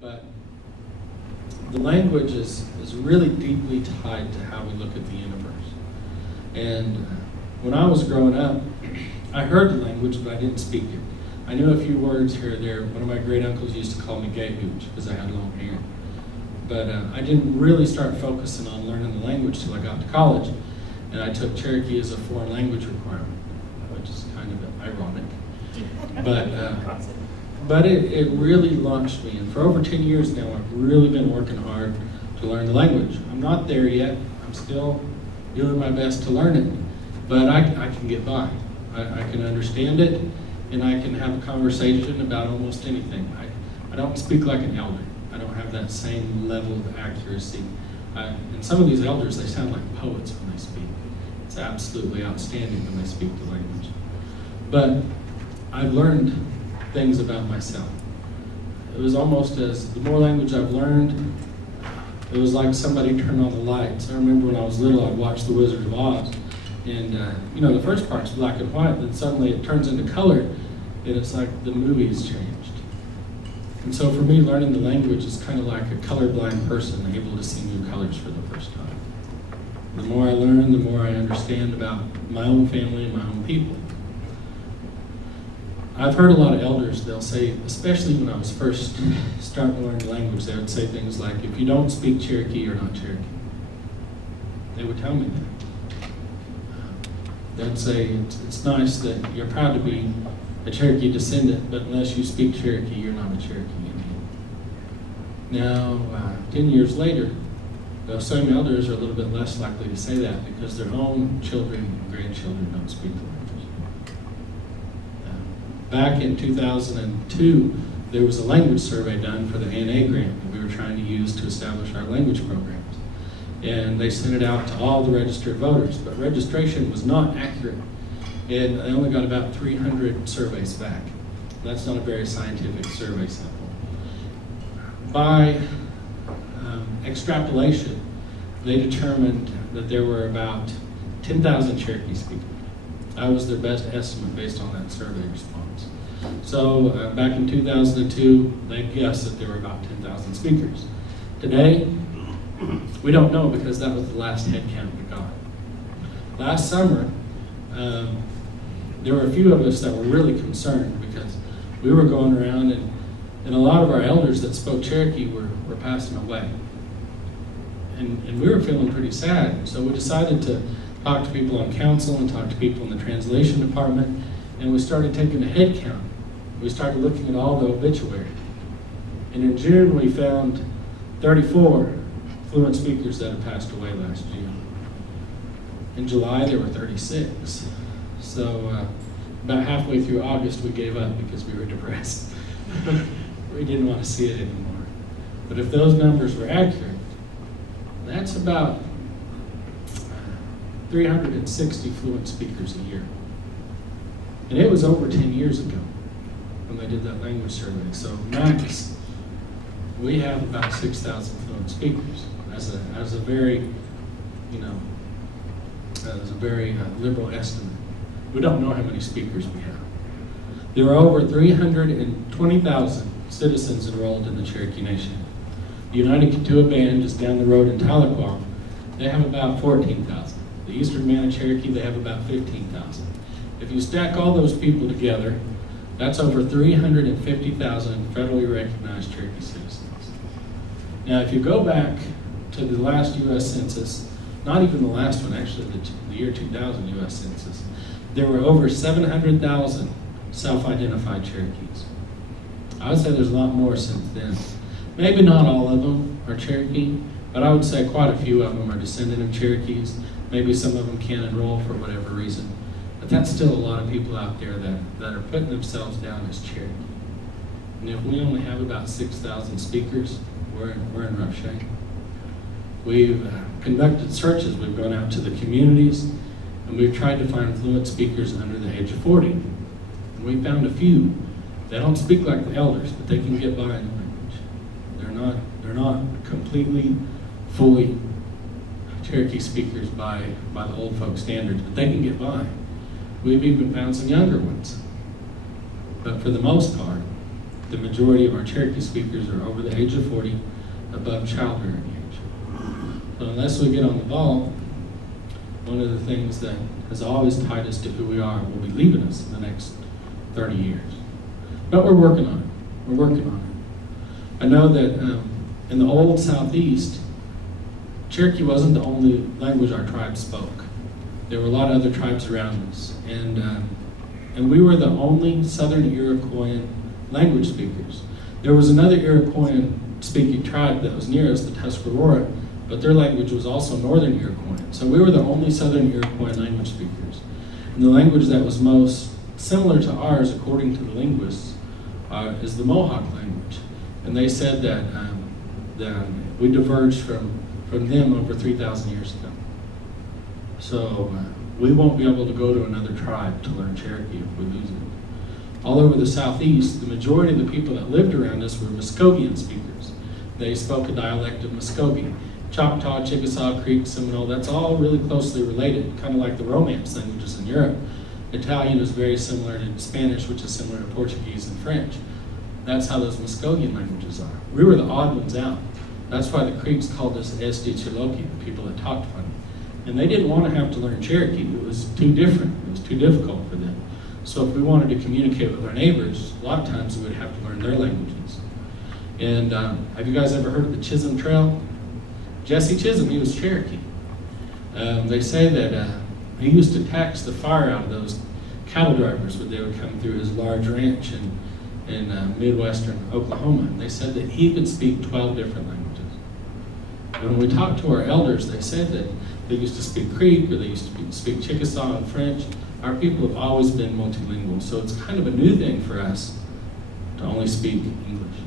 But the language is really deeply tied to how we look at the universe. And when I was growing up, I heard the language, but I didn't speak it. I knew a few words here or there. One of my great uncles used to call me gay hooch because I had long hair. But I didn't really start focusing on learning the language till I got to college. And I took Cherokee as a foreign language requirement, which is kind of ironic. But it really launched me. And for over 10 years now, I've really been working hard to learn the language. I'm not there yet. I'm still doing my best to learn it. But I can get by. I can understand it, and I can have a conversation about almost anything. I don't speak like an elder. I don't have that same level of accuracy. And some of these elders, they sound like poets when they speak. It's absolutely outstanding when they speak the language. But I've learned things about myself. It was almost as the more language I've learned, it was like somebody turned on the lights. I remember when I was little, I'd watch The Wizard of Oz. And the first part's black and white, then suddenly it turns into color, and it's like the movie's changed. And so for me, learning the language is kind of like a colorblind person able to see new colors for the first time. The more I learn, the more I understand about my own family and my own people. I've heard a lot of elders, they'll say, especially when I was first starting to learn the language, they would say things like, if you don't speak Cherokee, you're not Cherokee. They would tell me that. They'd say, it's nice that you're proud to be a Cherokee descendant, but unless you speak Cherokee, you're not a Cherokee Indian. Now, 10 years later, those same elders are a little bit less likely to say that because their own children and grandchildren don't speak the language. Back in 2002, there was a language survey done for the ANA grant that we were trying to use to establish our language programs. And they sent it out to all the registered voters, but registration was not accurate. And they only got about 300 surveys back. That's not a very scientific survey sample. By extrapolation, they determined that there were about 10,000 Cherokee speakers. That was their best estimate based on that survey response. So back in 2002, they guessed that there were about 10,000 speakers. Today, we don't know because that was the last head count we got. Last summer, there were a few of us that were really concerned because we were going around and a lot of our elders that spoke Cherokee were passing away. And we were feeling pretty sad. So we decided to talk to people on council and talk to people in the translation department, and we started taking a head count. We started looking at all the obituary. And in June, we found 34 fluent speakers that had passed away last June. In July, there were 36. So about halfway through August, we gave up because we were depressed. We didn't want to see it anymore. But if those numbers were accurate, that's about 360 fluent speakers a year. And it was over 10 years ago when they did that language survey. So max, we have about 6,000 fluent speakers. As a very liberal estimate. We don't know how many speakers we have. There are over 320,000 citizens enrolled in the Cherokee Nation. The United CK2 band just down the road in Tahlequah, they have about 14,000. The Eastern Band of Cherokee, they have about 15,000. If you stack all those people together, that's over 350,000 federally recognized Cherokee citizens. Now, if you go back to the last U.S. Census, not even the last one, actually the year 2000 U.S. Census, there were over 700,000 self-identified Cherokees. I would say there's a lot more since then. Maybe not all of them are Cherokee, but I would say quite a few of them are descendant of Cherokees. Maybe some of them can't enroll for whatever reason. But that's still a lot of people out there that are putting themselves down as Cherokee. And if we only have about 6,000 speakers, we're in rough shape. We've conducted searches. We've gone out to the communities, and we've tried to find fluent speakers under the age of 40. And we found a few. They don't speak like the elders, but they can get by in the language. They're not completely, fully Cherokee speakers by the old folk standards, but they can get by. We've even found some younger ones. But for the most part, the majority of our Cherokee speakers are over the age of 40, above childbearing age. So unless we get on the ball, one of the things that has always tied us to who we are will be leaving us in the next 30 years. But we're working on it. We're working on it. I know that in the old Southeast, Cherokee wasn't the only language our tribe spoke. There were a lot of other tribes around us, and we were the only Southern Iroquoian language speakers. There was another Iroquoian speaking tribe that was near us, the Tuscarora, but their language was also Northern Iroquoian. So we were the only Southern Iroquoian language speakers. And the language that was most similar to ours, according to the linguists, is the Mohawk language. And they said that we diverged from them over 3,000 years ago. So we won't be able to go to another tribe to learn Cherokee if we lose it. All over the Southeast, the majority of the people that lived around us were Muskogean speakers. They spoke a dialect of Muskogee. Choctaw, Chickasaw, Creek, Seminole, that's all really closely related, kind of like the Romance languages in Europe. Italian is very similar to Spanish, which is similar to Portuguese and French. That's how those Muskogean languages are. We were the odd ones out. That's why the Creeks called us Esti Chiloki, the people that talked funny. And they didn't want to have to learn Cherokee. It was too different. It was too difficult for them. So if we wanted to communicate with our neighbors, a lot of times we would have to learn their languages. And have you guys ever heard of the Chisholm Trail? Jesse Chisholm, he was Cherokee. They say that he used to tax the fire out of those cattle drivers when they would come through his large ranch in Midwestern Oklahoma. And they said that he could speak 12 different languages. When we talked to our elders, they said that they used to speak Creek, or they used to speak Chickasaw and French. Our people have always been multilingual, so it's kind of a new thing for us to only speak English.